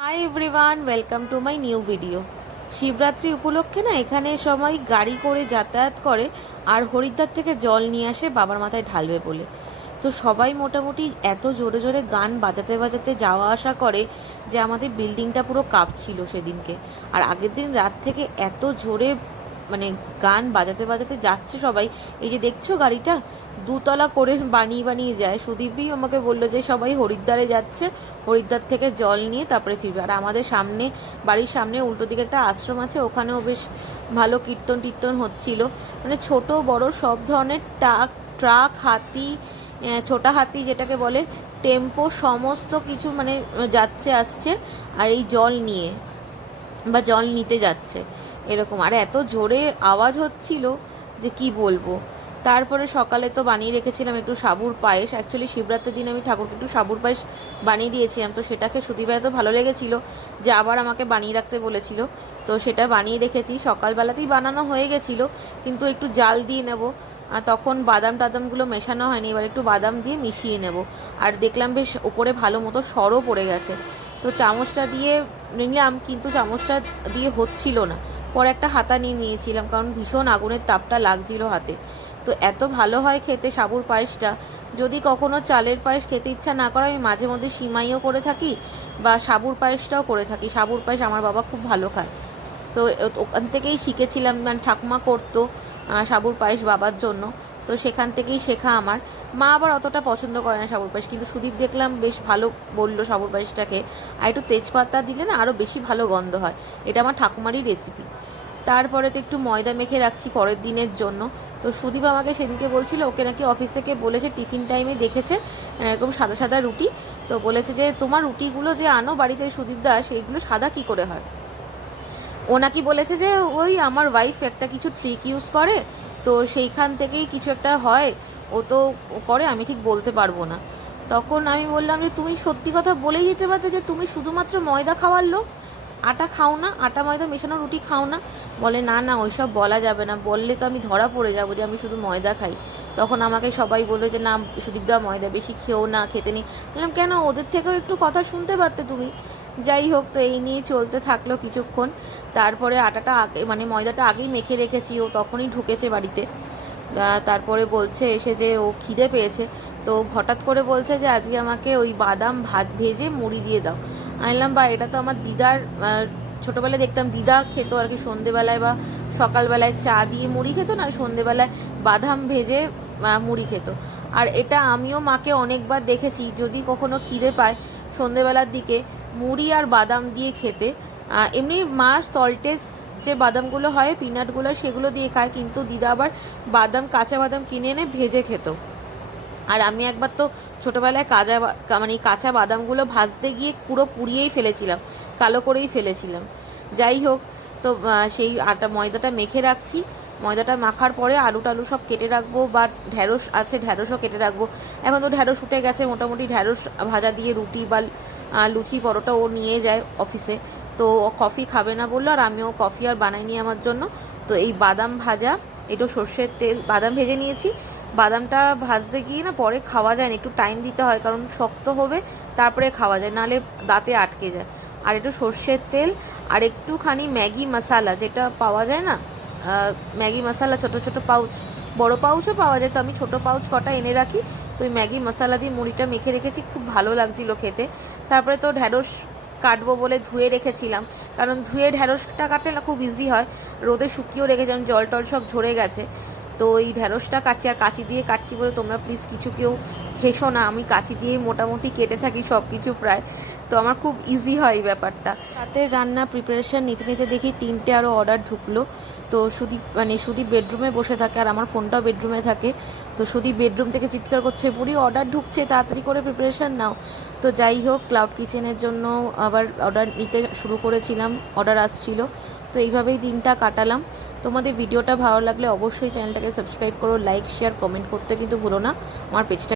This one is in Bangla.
Hi everyone welcome to my new video Shivratri উপলক্ষে না এখানে সবাই গাড়ি করে যাতায়াত করে আর হরিদ্বার থেকে জল নিয়ে আসে বাবার মাথায় ঢালবে বলে। তো সবাই মোটামুটি এত জোরে জোরে গান বাজাতে বাজাতে যাওয়া আসা করে যে আমাদের বিল্ডিংটা পুরো কাঁপছিল সেদিনকে। আর আগের দিন রাত থেকে এত জোরে মানে গান বাজাতে বাজাতে যাচ্ছে সবাই। এই যে দেখছ গাড়িটা? দুতলা করে বানিয়ে বানিয়ে যায়। সুদীপই আমাকে বলল যে সবাই হরিদ্বারে যাচ্ছে। হরিদ্বার থেকে জল নিয়ে তারপরে ফিরবে। আর আমাদের সামনে, বাড়ির সামনে উল্টো দিকে একটা আশ্রম আছে। ওখানেও বেশ ভালো কীর্তন টীর্তন হচ্ছিল। মানে ছোট, বড় সব ধরনের ট্রাক ট্রাক, হাতি ছোটা হাতি যেটাকে বলে, টেম্পো, সমস্ত কিছু মানে যাচ্ছে, আসছে। আর এই জল নিয়ে। বা জল নিতে যাচ্ছে, এরকম। আর এত জোরে আওয়াজ হচ্ছিল যে কি বলব? তারপরে সকালে তো বানিয়ে রেখেছিলাম একটু সাবুর পায়েস। অ্যাকচুয়ালি শিবরাত্রির দিন আমি ঠাকুরকে একটু সাবুর পায়েস বানিয়ে দিয়েছিলাম। তো সেটাকে সুদীপা এত ভালো লেগেছিল যে আবার আমাকে বানিয়ে রাখতে বলেছিল। তো সেটা বানিয়ে রেখেছি। সকালবেলাতেই বানানো হয়ে গেছিল, কিন্তু একটু জাল দিয়ে নেব। তখন বাদাম টাদামগুলো মেশানো হয়নি, এবার একটু বাদাম দিয়ে মিশিয়ে নেব। আর দেখলাম বেশ ওপরে ভালো মতো সরও পড়ে গেছে। তো চামচটা দিয়ে নিলাম, কিন্তু চামচটা দিয়ে হচ্ছিল না। পরে একটা হাতা নিয়ে নিয়েছিলাম, কারণ ভীষণ আগুনের তাপটা লাগছিল হাতে। তো এত ভালো হয় খেতে সাবুর পায়েসটা। যদি কখনো চালের পায়েস খেতে ইচ্ছা না করে, আমি মাঝে মধ্যে সিমাইও করে থাকি বা সাবুর পায়েসটাও করে থাকি। সাবুর পায়েস আমার বাবা খুব ভালো খায়। তো ওখান থেকেই শিখেছিলাম মানে ঠাকুমা করতো। সাবুর পায়েস বাবার জন্য। তো সেখান থেকেই শেখা আমার। মা আবার অতটা পছন্দ করে না সাবুর পায়েস, কিন্তু সুদীপ দেখলাম বেশ ভালো বলল সাবুর পায়েসটাকে। আর একটু তেজপাতা দিলে না আরও বেশি ভালো গন্ধ হয়। এটা আমার ঠাকুমারই রেসিপি তারপরে তো একটু ময়দা মেখে রাখছি পরের দিনের জন্য। তো সুদীপ আমাকে সেদিনকে বলছিল, ওকে নাকি অফিস থেকে বলেছে টিফিন টাইমে দেখেছে এরকম সাদা সাদা রুটি। তো বলেছে যে, তোমার রুটিগুলো যে আনো বাড়িতে সুদীপ দাস এইগুলো সাদা কি করে হয়? ও নাকি বলেছে যে ওই আমার ওয়াইফ একটা কিছু ট্রিক ইউজ করে, তো সেইখান থেকেই কিছু একটা হয়, ও তো করে, আমি ঠিক বলতে পারব না। তখন আমি বললাম যে, তুমি সত্যি কথা বলেই দিতে পারতে যে, তুমি শুধুমাত্র ময়দা খাওয়ার লোক। আটা খাও না, আটা, ময়দা মেশানো রুটি খাও না। বলে, না না, ওইসব বলা যাবে না। বললে তো আমি ধরা পড়ে যাব যে, আমি শুধু ময়দা খাই। তখন আমাকে সবাই বলল যে, না, সুদীপদা, ময়দা বেশি খেও না, খেতে নেই। বললাম, কেন? ওদের থেকেও একটু কথা শুনতে পারতে তুমি। যাই হোক তো এই নিয়ে চলতে থাকল কিছুক্ষণ। তারপরে আটাটা আগে মানে ময়দাটা আগেই মেখে রেখেছি, ও তখনই ঢুকেছে বাড়িতে। তারপরে বলছে, এসে যে ও খিদে পেয়েছে, তো হঠাৎ করে বলছে যে, আজকে আমাকে ওই বাদাম ভাত ভেজে মুড়ি দিয়ে দাও। আনলাম বা এটা তো আমার দিদার ছোটবেলায় দেখতাম, দিদা খেত আর কি সন্ধেবেলায় বা সকালবেলায় চা দিয়ে মুড়ি খেত না, সন্ধেবেলায় বাদাম ভেজে মুড়ি খেত। আর এটা আমিও মাকে অনেকবার দেখেছি, যদি কখনো খিদে পায় সন্ধেবেলার দিকে মুড়ি আর বাদাম দিয়ে খেতে। এমনি মা সল্টের যে বাদামগুলো হয়, পিনাটগুলো, সেগুলো দিয়ে খায়। কিন্তু দিদা আবার বাদাম, কাঁচা বাদাম কিনে এনে ভেজে খেত। আর আমি একবার তো ছোটোবেলায় কাঁচা মানে কাঁচা বাদামগুলো ভাজতে গিয়ে পুরো পুড়িয়েই ফেলেছিলাম, কালো করেই ফেলেছিলাম। যাই হোক, তো সেই আটা, ময়দাটা মেখে রাখছি। ময়দাটা মাখার পরে আলু টালু সব কেটে রাখব বা ঢ্যাঁড়স আছে, ঢ্যাঁড়সও কেটে রাখব। এখন তো ঢ্যাঁড়স উঠে গেছে, মোটামুটি ঢ্যাঁড়স ভাজা দিয়ে রুটি বা লুচি, পরোটা ও নিয়ে যায় অফিসে। তো ও কফি খাবে না বলল আর আমিও কফি আর বানাইনি আমার জন্য। তো এই বাদাম ভাজা একটু সর্ষের তেল, বাদাম ভেজে নিয়েছি। বাদামটা ভাজতে গিয়ে না পরে খাওয়া যায় না, একটু টাইম দিতে হয় কারণ শক্ত হবে, তারপরে খাওয়া যায় নাহলে দাঁতে আটকে যায়। আর একটু সর্ষের তেল, আর একটুখানি ম্যাগি মশালা যেটা পাওয়া যায় না ম্যাগি মশালা, ছোট ছোট পাউচ, বড় পাউচও পাওয়া যায়, তো আমি ছোট পাউচ কটা এনে রাখি। তো ওই ম্যাগি মশালা দিয়ে মুড়িটা মেখে রেখেছি, খুব ভালো লাগছিল খেতে। তারপরে তো ঢ্যাঁড়স কাটবো বলে ধুয়ে রেখেছিলাম, কারণ ধুয়ে ঢ্যাঁড়সটা কাটলে না খুব ইজি হয়, রোদে শুকিয়েও রেখেছিলাম, জল টল সব ঝরে গেছে। তো এই ঢ্যাঁড়সটা কাটছি আর কাঁচি দিয়ে কাটছি বলে তোমরা প্লিজ কিছু কেউ হেসো না, আমি কাঁচি দিয়ে মোটামুটি কেটে থাকি সব কিছু প্রায়। তো আমার খুব ইজি হয় এই ব্যাপারটা। রাতের রান্না প্রিপারেশন নিতে নিতে দেখি তিনটে আরও অর্ডার ঢুকলো। তো সুদীপ মানে সুদীপ বেডরুমে বসে থাকে আর আমার ফোনটাও বেডরুমে থাকে। তো সুদীপ বেডরুম থেকে চিৎকার করছে পুরি অর্ডার ঢুকছে, তাড়াতাড়ি করে প্রিপারেশন নাও। তো যাই হোক ক্লাউড কিচেনের জন্য আবার অর্ডার নিতে শুরু করেছিলাম অর্ডার আসছিল। তো এইভাবেই দিনটা কাটালাম। তোমাদের ভিডিওটা ভালো লাগলে অবশ্যই চ্যানেলটাকে সাবস্ক্রাইব করো লাইক শেয়ার কমেন্ট করতে কিন্তু ভুলো না। আমার পেজটা